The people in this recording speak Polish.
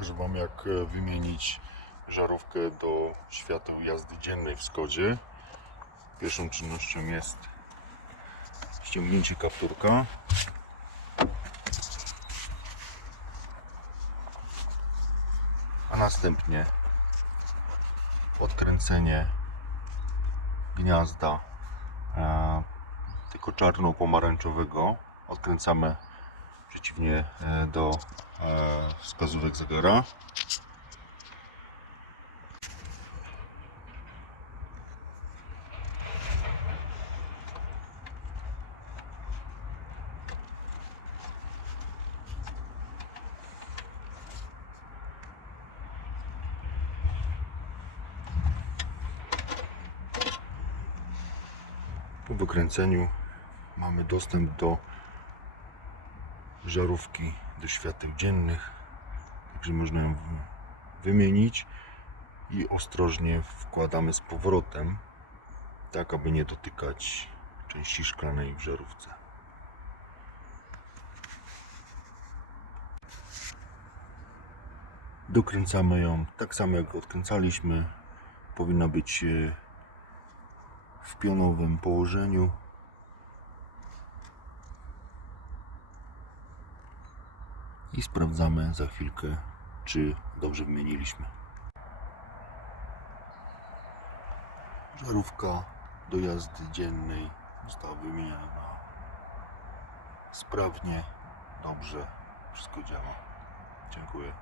Pokażę Wam, jak wymienić żarówkę do świateł jazdy dziennej w Skodzie. Pierwszą czynnością jest ściągnięcie kapturka, a następnie odkręcenie gniazda tylko czarno-pomarańczowego. Odkręcamy przeciwnie do wskazówek zegara. Po wykręceniu mamy dostęp do żarówki do świateł dziennych, także można ją wymienić i ostrożnie wkładamy z powrotem, tak aby nie dotykać części szklanej w żarówce. Dokręcamy ją tak samo jak odkręcaliśmy. Powinna być w pionowym położeniu. I sprawdzamy za chwilkę, czy dobrze wymieniliśmy. Żarówka do jazdy dziennej została wymieniona sprawnie, dobrze, wszystko działa. Dziękuję.